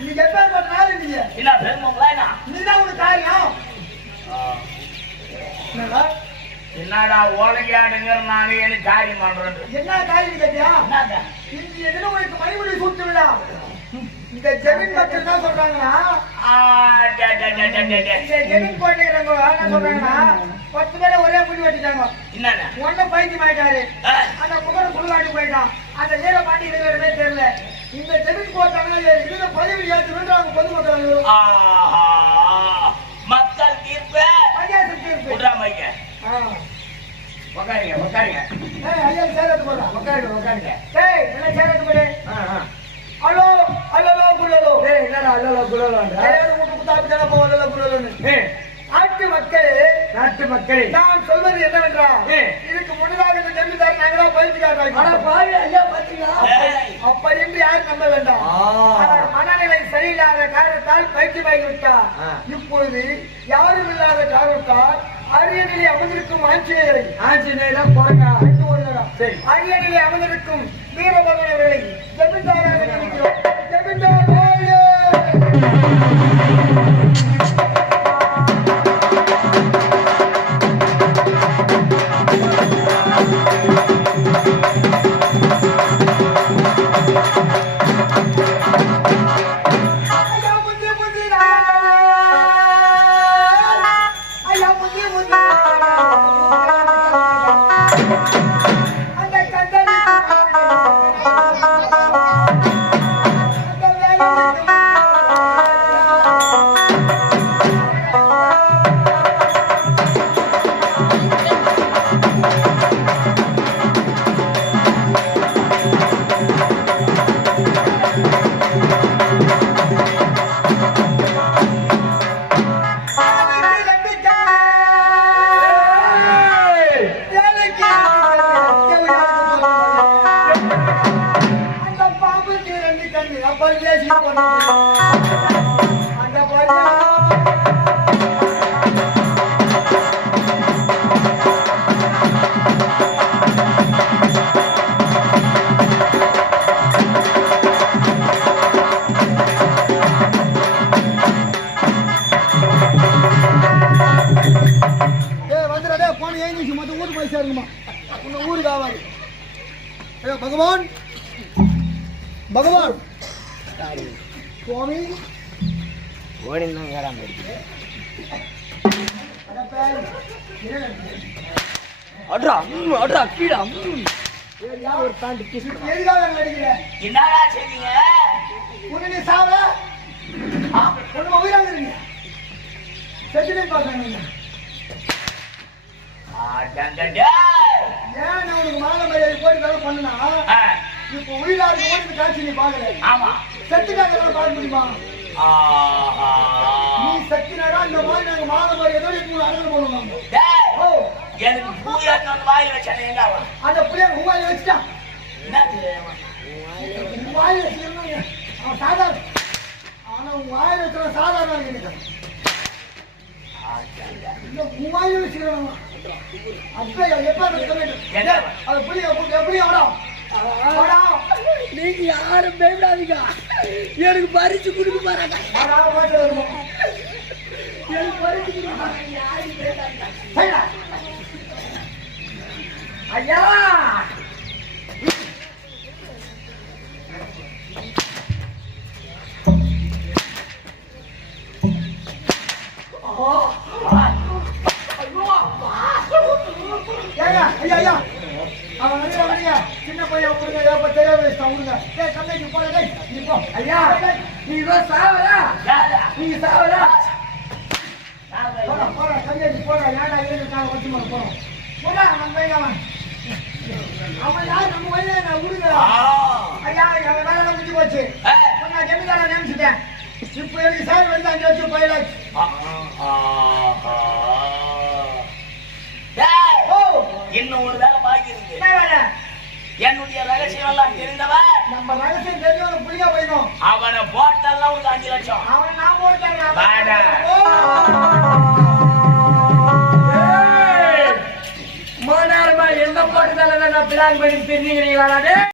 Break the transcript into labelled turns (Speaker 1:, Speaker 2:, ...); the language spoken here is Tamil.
Speaker 1: நீ
Speaker 2: எப்பேர் போட்ட நாள் நீங்க இல்ல பெருமங்களா
Speaker 1: என்ன? நீதான் உனக்கு
Speaker 2: காரியம்.
Speaker 1: என்னடா? ஓலையாடுங்கிற நானே எனக்கு காரியம் பண்றேன் என்ன காரியம் கேட்டியா? இந்த எதுல
Speaker 2: உங்களுக்கு மறுபடி சூட்டுவிடா இந்த ஜமீன் பத்திரம் தான்
Speaker 1: சொல்றாங்களா? ஜமீன் போட்டுக்கிறாங்க என்ன சொல்றாங்கன்னா பத்து பேரை ஒரே முடி வெட்டிட்டாங்க.
Speaker 2: என்னன்னு
Speaker 1: ஒன்னும் பைத்தியம் ஆயிட்டாரு அந்த குமரன் புழுவாட்டி போயிட்டான். அந்த வீரபாண்டி இருக்கிறதுமே தெரியல. இந்த ஜெமீன் போட்டாங்க இதுல பதவி ஏற்றுன்னு அவங்க பொதுமக்கள்
Speaker 2: ஆஹா. மக்கள் தீர்ப்பு.
Speaker 1: பஞ்சாயத்து தீர்ப்பு.
Speaker 2: விட்றாமைங்க
Speaker 1: ஆ.
Speaker 2: உக்காருங்க உக்காருங்க.
Speaker 1: ஏய், ஐயா சேரத்து போடா.
Speaker 2: உக்காருங்க உக்காருங்க.
Speaker 1: ஏய் என்ன சேரத்து போடு.
Speaker 2: ஆ, ஆ.
Speaker 1: ஹலோ ஹலோ குள்ளலோ.
Speaker 2: ஏய், என்னடா அல்லல குலலான்ற?
Speaker 1: ஏய் வீட்டு குத்தாப்பு ஜன போவல குள்ளலோன்னு.
Speaker 2: ஏய்,
Speaker 1: நாட்டு மக்கள்
Speaker 2: நாட்டு மக்களே.
Speaker 1: நான் சொல்வது என்னவென்றால். இதுக்கு முன்னதாக இந்த நாங்க தான் பயிற்சிக்காரர்கள்
Speaker 2: ஏய்.
Speaker 1: அப்படி என்று யாரும் நம்ப வேண்டாம் அவர் மனநிலை சரியில்லாத காரணத்தால் பைத்தியமாகி விட்டார்
Speaker 2: ஆ.
Speaker 1: இப்பொழுது யாரும் இல்லாத காரணத்தால் அரியணையில் அமர்ந்திருக்கும் ஆஞ்சநேயரை
Speaker 2: ஆஞ்சநேயரா போறங்க.
Speaker 1: ரெண்டு ஒண்ணுதான்.
Speaker 2: சரி.
Speaker 1: அரியணையில் அமர்ந்திருக்கும் வீரபகவன் அவர்களை ஜமீன்தாராக நினைக்கிறோம் ஜமீன்தார் பாம்புக்கு கண்ணு அப்புறம் அந்த பாரு ஊருக்கு போய் சேருங்கம்மா உன்னை ஊருக்கு ஆவாது. பகவான்! பகவான். சுவாமி. அட பேர்.
Speaker 3: அட்ரா ம், அட்ரா கீழா ம்.
Speaker 1: ஏரியா ஒரு பேண்ட் கிஸ் எதுக்காக அங்க அடிக்கிற?
Speaker 2: என்னடா செய்வீங்க
Speaker 1: உன்னை நீ சாவல ஒண்ணு இருங்க. ஏன் நான் உனக்கு மாலை மரியாதை போட்டு பண்ணுனா? இப்போ உயிரா இருக்கும் போது இந்த காட்சி நீ பாக்கல
Speaker 2: ஆமா.
Speaker 1: செத்துக்காக பார்க்க முடியுமா. நீ சக்தினாடா இந்த மாதிரி நாங்க மரியாதையோட இப்போ அடங்கல் பண்ணுவோம்
Speaker 2: டேய்,
Speaker 1: ஓ.
Speaker 2: எனக்கு வந்து வாயில் வச்சானே அவன்
Speaker 1: அந்த புள்ளைய உவாயில வச்சுட்டான்
Speaker 2: என்னது?
Speaker 1: வாயில வச்சுக்கணும் அவன் சாதாரண ஆனா உன் வாயில வச்சுற சாதாரண இந்த மூவாயிரம் வச்சுக்கிறோம் அப்ப எப்ப எப்படி அவடா வாடா.
Speaker 3: நீங்க யாரும் பயப்படாதீங்க எனக்கு பறிச்சு கொடுக்க போறாங்க.
Speaker 1: எனக்கு. ஐயா. ஐயா, ஐயா. அவன் வந்து வரீங்க. சின்ன பையன் விடுங்க, ஏன் இப்ப தெரியாம வச்சுட்டான், விடுங்க. டேய், தம்பிக்கு போடா, டேய். நீ போ. ஐயா, நீ தான் சாவலா? நீங்க சாவலா? போடா, போடா, தம்பிக்கு போடா. ஏன்டா இருந்துட்டாங்க, வச்சு மேல போறோம். போடா, நம்ம பையன் அவன். அவன் யார்? நம்ம பையன், நான் விடுங்க. ஐயா, அவன் வேலை முடிஞ்சு போச்சு. நான் ஜமீன்தாரை நியமிச்சிட்டேன். இப்ப எனக்கு சேவை வந்து அஞ்சு லட்சம் போயிடாச்சு. ஓ,
Speaker 2: இன்னும் ஒரு வேலை பாக்கி இருக்கு? என்னுடைய ரகசியம் எல்லாம் தெரிந்தவன்
Speaker 1: நம்ம ரகசியம் தெரிஞ்சவன புளியா போயிடும்.
Speaker 2: அவனை போட்டெல்லாம் ஒரு அஞ்சு லட்சம்.
Speaker 1: அவனை நான் போட்டேன்.
Speaker 3: மோனாரமா எந்த போட்டு நான் பிளான் பண்ணி தெரிஞ்சுக்கிறீங்களா